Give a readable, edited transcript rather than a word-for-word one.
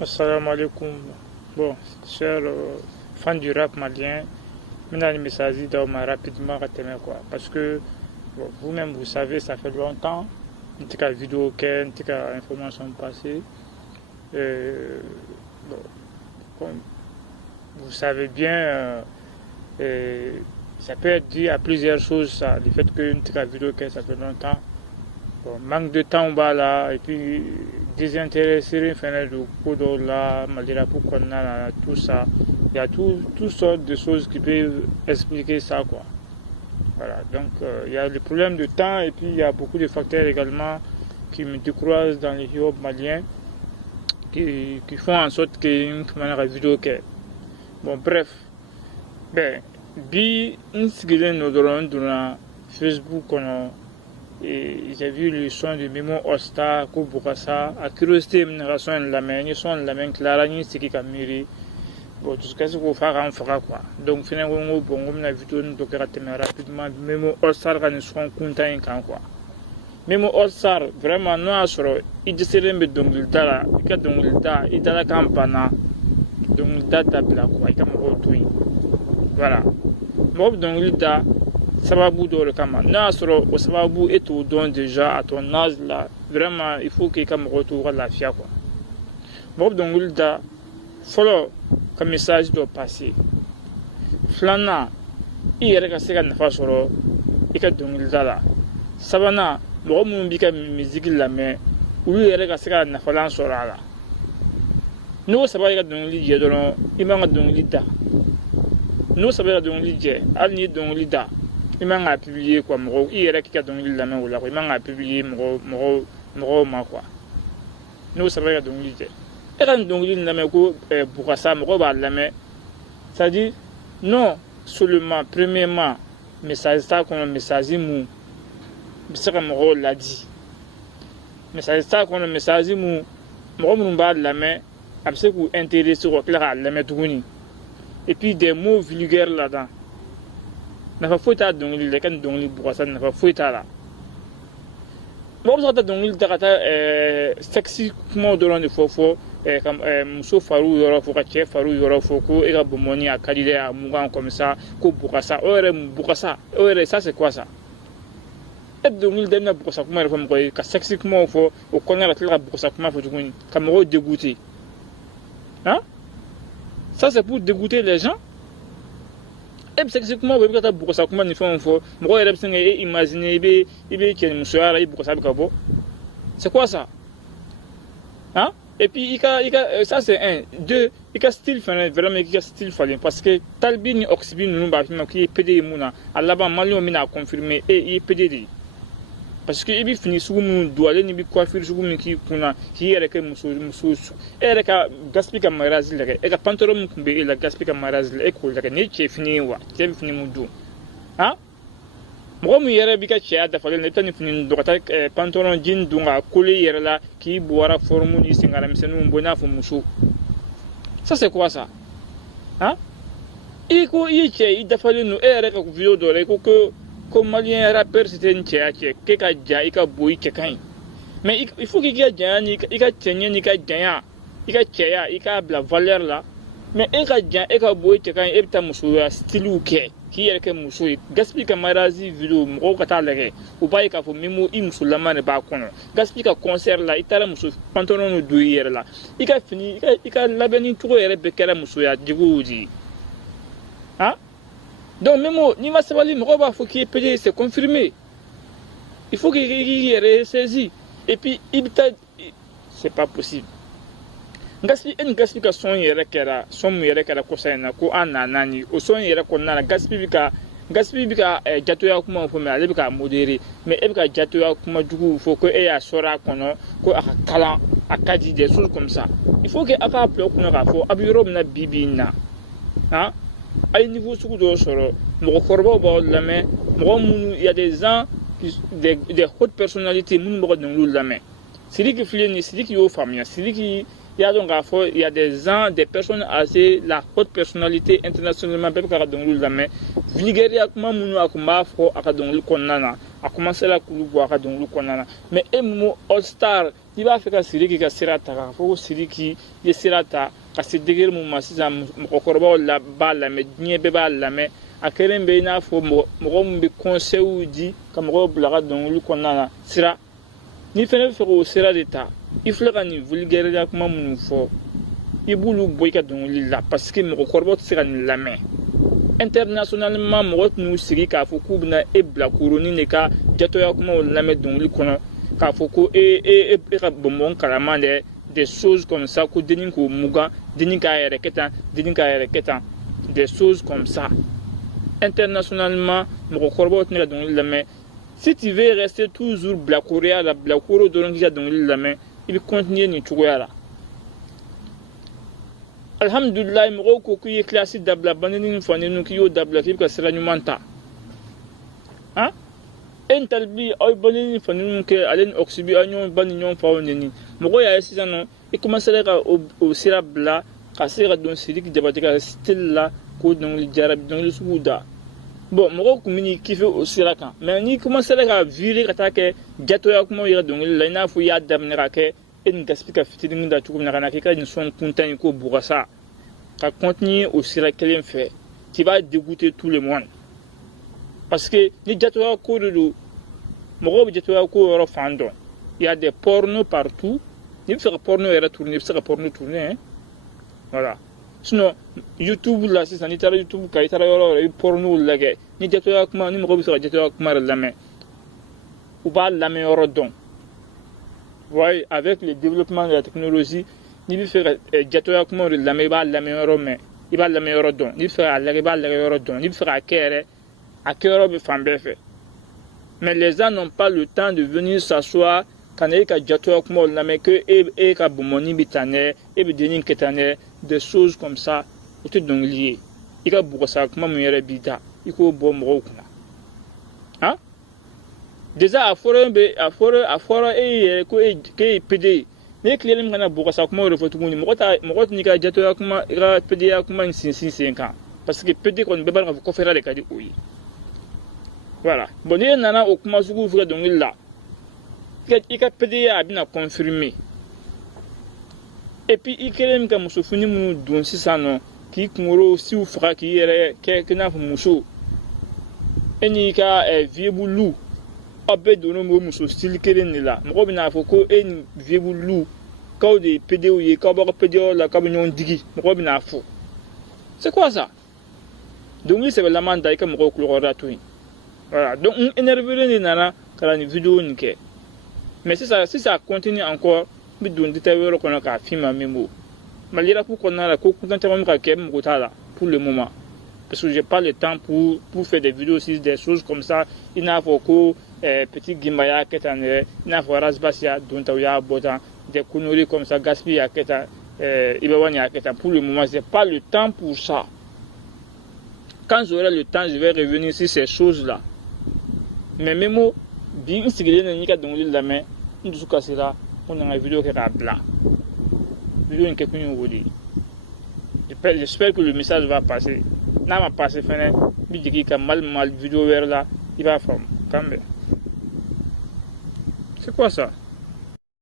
Assalamu alaikum. Bon, chers fans du rap malien, maintenant le message rapidement quoi. Parce que bon, vous-même vous savez, ça fait longtemps, une petite vidéo, une petite information passée. Bon, comme vous savez bien, ça peut être dit à plusieurs choses, ça, le fait qu'une petite vidéo, ça fait longtemps. Bon, manque de temps là et puis désintéressé de cours là, malgré pourquoi tout ça, il y a toutes sortes de choses qui peuvent expliquer ça quoi. Voilà, donc il y a le problème de temps et puis il y a beaucoup de facteurs également qui me décroisent dans les hip-hop maliens qui font en sorte que une vidéo que bon bref, ben bi inscrire nos drones dans Facebook qu'on et j'ai vu le son de Memo Osta, Koubouassa, à curiosité, la son de la main, ni son de la main, Clara, ni ce qui a mûri. Bon, tout ce qu'il faut faire, on fera quoi. Donc, finalement, bon, on a vu tout le monde rapidement, Memo Osta, on soit content, quoi. Memo Osta, vraiment, non, à ce moment, il décide de donner le dala, il a donné le dala, il a la campana, donc le data, quoi, il a mon retour. Voilà. Bon, donc le data, sababu dole kama n'a sɔrɔ o sababu e t'o dɔn déjà à ton âge là vraiment il faut que i ka mɔgɔw to ka lafiya quoi mɔgɔ bɛ dɔnkili da fɔlɔ ka message dɔ passer filanan i yɛrɛ ka se ka nafa sɔrɔ i ka dɔnkili da la sabanan mɔgɔ minnu b'i ka musique lamɛn olu yɛrɛ ka se ka nafalan sɔrɔ a la n'o saba i ka dɔnkili jɛ dɔrɔn i man ka dɔnkili da n'o saba i ka dɔnkili jɛ hali n'i ye dɔnkili da il m'a publié quoi mɔgɔ i yɛrɛ k'i ka dɔnkili lamɛn o la quoi i m'a publié mɔgɔw ma quoi n'o saba ka dɔnkili tɛ e ka nin dɔnkili lamɛn ko bugasa mɔgɔw b'a lamɛn c'est à dire non seulement premièrement message t'a kɔnɔ message mun bɛ se ka mɔgɔw ladi message t'a kɔnɔ message mun mɔgɔ minnu b'a lamɛn a bɛ se k'u intéresser ka tila k'a lamɛn tuguni et puis des mots vulgaires là-dedans nafa foyi t'a dɔnkili la i ka nin dɔnkili bugasa nafa foyi t'a la mɔgɔ bɛ se ka taa dɔnkili ta ka taa sexe kumaw dɔrɔn de fɔ ka muso fariw yɔrɔ fɔ ka cɛ fariw yɔrɔ fɔ ko e ka bomoni a ka di dɛ a mugan comme ça ko bugasa o yɛrɛ mun bugasa o yɛrɛ ça c'est quoi ça e bɛ dɔnkili da i bɛna bugasa kuma yɛrɛ fɔ mɔgɔ ye ka sexe kumaw fɔ o kɔnɔna la tila ka bugasa kuma fɔ tuguni ka mɔgɔw dégoûter hein ça c'est pour dégoûter les gens e bɛ se kuma bɛ ka taa bugasa kuma ni fɛnw fɔ mɔgɔ yɛrɛ bɛ se ka e imaginer i bɛ cɛ ni musoya la i bugasa bɛ ka bɔ c'est quoi ça hein et puis ça c'est un deux i ka style fɛnɛ vraiment i ka style falen parce que talibi ni oxybi ninnu b'a f'i ma k'i ye PD ye mun na a laban maliyɛnw bɛna confirmer i ye PD de ye parce que i bɛ fini sugu minnu don ale ni bɛ coiffure sugu min k'i kun na k'i yɛrɛ kɛ muso e yɛrɛ ka gaspille ka mariage lajɛ e ka pantalon min tun bɛ e la gaspille ka mariage la e k'o lajɛ ni ye cɛ fini ye wa cɛ bɛ fini min don han mɔgɔ min yɛrɛ b'i ka cɛya dafalen na i bɛ taa nin fini dɔ ka taa pantalon jean don ka coller i yɛrɛ la k'i bɔra forme ni sengalamisɛnninw bɔ i n'a fɔ muso ça c'est quoi ça han i ko i ye cɛ i dafalen don e yɛrɛ ka vidéo dɔ la i ko ko malien rappeur c'était une cɛya cɛ k'e ka jan i ka bon i cɛ ka ɲi mais il faut k'i ka janya ni i ka cɛɲɛ ni i ka janya i ka cɛya i k'a bila valeur la mais e ka jan e ka bon i cɛ ka ɲi e bɛ taa musoya style kɛ k'i yɛrɛ kɛ muso ye gaspille ka mariage vidéo mɔgɔw ka taa lajɛ u b'a ye k'a fɔ memo i musolama de b'a kɔnɔ gaspille ka concert la i taara muso pantalon don i yɛrɛ la i ka fini i ka labɛnni cogo yɛrɛ bɛɛ kɛra musoya juguw de ye hein donc même ni ma sabali mɔgɔw b'a fɔ k'i ye PD c'est confirmé il faut k'i yɛrɛ saisi et puis i bɛ taa c'est pas possible gaspille ka son yɛrɛ kɛra son min yɛrɛ kɛra kɔsa in na ko an nana ni o son yɛrɛ kɔnɔna na gaspille bɛ ka jatoya kuma fɔ mais ale bɛ ka modérer mais e bɛ ka jatoya kuma juguw fɔ ko e y'a sɔrɔ a kɔnɔ ko a ka kalan a ka di des choses comme ça il faut que a k'a bila o kunna k'a fɔ a bɛ yɔrɔ min na bi in na hein a ye niveau sugu dɔw sɔrɔ mɔgɔkɔrɔbaw b'aw lamɛn mɔgɔ minnu il y a des gens des hautes personnalités minnu b'aw ka dɔnkiliw lamɛn Sidiki filɛ nin Sidiki y'o faamuya Sidiki il y a donc à fois il y a des gens des personnes assez la haute personnalité internationalement bɛɛ bɛ ka dɔnkiliw lamɛn vulgaire kuma minnu a kun b'a fɔ a ka dɔnkili kɔnɔna na a commencé la k'olu bɔ a ka dɔnkili kɔnɔna na mais e Momo All Star i b'a fɛ ka siri k'i ka sira ta k'a fɔ ko siri k'i ye sira ta ka se degere mun ma sisan mɔgɔkɔrɔbaw b'a lamɛn diɲɛ bɛɛ b'a lamɛn a kɛlen bɛ i n'a fɔ mɔgɔ min bɛ conseils di ka mɔgɔw bila ka dɔnkili kɔnɔna na sira n'i fɛnɛ bɛ fɛ k'o sira de ta i filɛ ka nin vulgaire kuma minnu fɔ i b'olu bɔ i ka dɔnkili la parce que mɔgɔkɔrɔbaw tɛ se ka nin lamɛn internationalement mɔgɔ tun y'u sigi k'a fɔ k'u bɛna e bila kurunin de ka jatoya kumaw lamɛn dɔnkili kɔnɔ k'a fɔ ko e ka bɔnbɔn kalama dɛ des choses comme ça ko denni k'o mugan denni k'a yɛrɛ kɛ tan denni k'a yɛrɛ kɛ tan des choses comme ça internationalement mɔgɔkɔrɔbaw tɛna ka dɔnkili lamɛn si tu veux rester toujours bilakoroya la bilakoro dɔrɔn k'i ka dɔnkili lamɛn i bɛ continuer nin cogoya la alhamdulilayi mɔgɔw ko k'i ye kilasi dabila banini ni fanini k'i y'o dabila k'i bɛ ka sira ɲuman ta han e ni talibi aw ye banini ni fanini kɛ ale ni ɔkisibi aw ɲɔgɔn ba ni ɲɔgɔn fa aw neni mɔgɔw y'a ye sisan nɔ i commencera ka o sira bila ka se ka dɔn Sidiki Jabate ka style la k'o dɔnkili jarabi dɔnkili sugu da bon mɔgɔw tun bɛ n'i kiffe o sira kan mais n'i commencera ka virer ka taa kɛ jatoya kumaw yɛrɛ dɔnkili la i n'a fɔ i y'a daminɛ ka kɛ e ni gaspi ka fitinin da cogo min na ka na k'i ka nin sɔn kuntan ye ko bugasa ka continuer o sira kelen fɛ tu vas dégoûter tout le monde parce que ni jatoya ko de don mɔgɔw bɛ jatoya ko yɔrɔ fan dɔn il y a des pornos partout ni bɛ fɛ ka porno yɛrɛ tourner i bɛ se ka porno tourner hein voilà sinon YouTube la sisan n'i taara YouTube kan i taara yɔrɔ yɔrɔ i bɛ porno lajɛ ni jatoya kuma ni mɔgɔw bɛ fɛ ka jatoya kuma yɛrɛ lamɛn u b'a lamɛn yɔrɔ dɔn ouais avec le développement de la technologie ni bɛ fɛ ka jatoya kuma yɛrɛ lamɛn i b'a lamɛn yɔrɔ mɛn i b'a lamɛn yɔrɔ dɔn ni bɛ fɛ k'a lajɛ i b'a lajɛ yɔrɔ dɔn ni bɛ fɛ k'a kɛ yɛrɛ a kɛ yɔrɔ bɛ fan bɛɛ fɛ mais les gens n'ont pas le temps de venir s'asseoir kana e ka jatoya kumaw lamɛn que e ka bomɔni bɛ tan dɛ e bɛ denni kɛ tan dɛ des choses comme ça o tɛ dɔnkili ye i ka bugɔsa kuma min yɛrɛ b'i da i k'o bɔ mɔgɔw kunna han déjà a fɔra e yɛrɛ ko k'e ye PD ye n'e tilalen min kana bugɔsa kumaw de fɔ tuguni mɔgɔ tɛ n'i ka jatoya kuma i ka PDya kuma in sinsin sen kan parce que PD kɔni bɛɛ b'a dɔn k'a fɔ kɔfɛla de ka di o ye voilà bon n'i nana o kuma sugu fɔ dɔnkili la i ka PDya a bɛna confirmer et puis i kɛlen min ka musofini minnu don sisan nɔ k'i kunkolo siw faga k'i yɛrɛ kɛ i n'a fɔ muso e n'i ka vieux lu aw bɛɛ donnen b'o muso style kelen de la mɔgɔw bɛna fɔ ko e ni vieux lu k'aw de ye PDw ye k'aw b'aw ka PDyaw la k'aw bɛ ɲɔgɔn digi mɔgɔw bɛna fɔ c'est quoi ça dɔnkili sɛbɛlaman da i ka mɔgɔw kulokɔrɔda to yen voilà donc n énervé de nana ka na nin vidéo nin kɛ mais si ça continue encore n bɛ don détail wɛrɛ kɔnɔ k'a f'i ma min b'o Mali rap kɔnɔna la ko kuntan caman bɛ ka kɛ n mago t'a la pour le moment parce que j'ai pas le temps pour faire des vidéos aussi des choses comme ça i n'a fɔ ko petit Gimba y'a kɛ tan dɛ i n'a fɔ Rasbas y'a don tan u y'a bɔ tan des conneries comme ça Gaspi y'a kɛ tan Ibawan y'a kɛ tan pour le moment j'ai pas le temps pour ça quand j'aurai le temps je vais revenir sur ces choses là mais Memo bi n sigilen don n'i ka dɔnkili lamɛn n dusu kasira ko na n ka vidéo kɛ k'a bila vidéo in kɛ kun ye o de ye j'espère que le message va passer n'a ma passer fɛnɛ n bɛ jigin ka mal vidéo wɛrɛ la i b'a faamu kan bɛn c'est quoi ça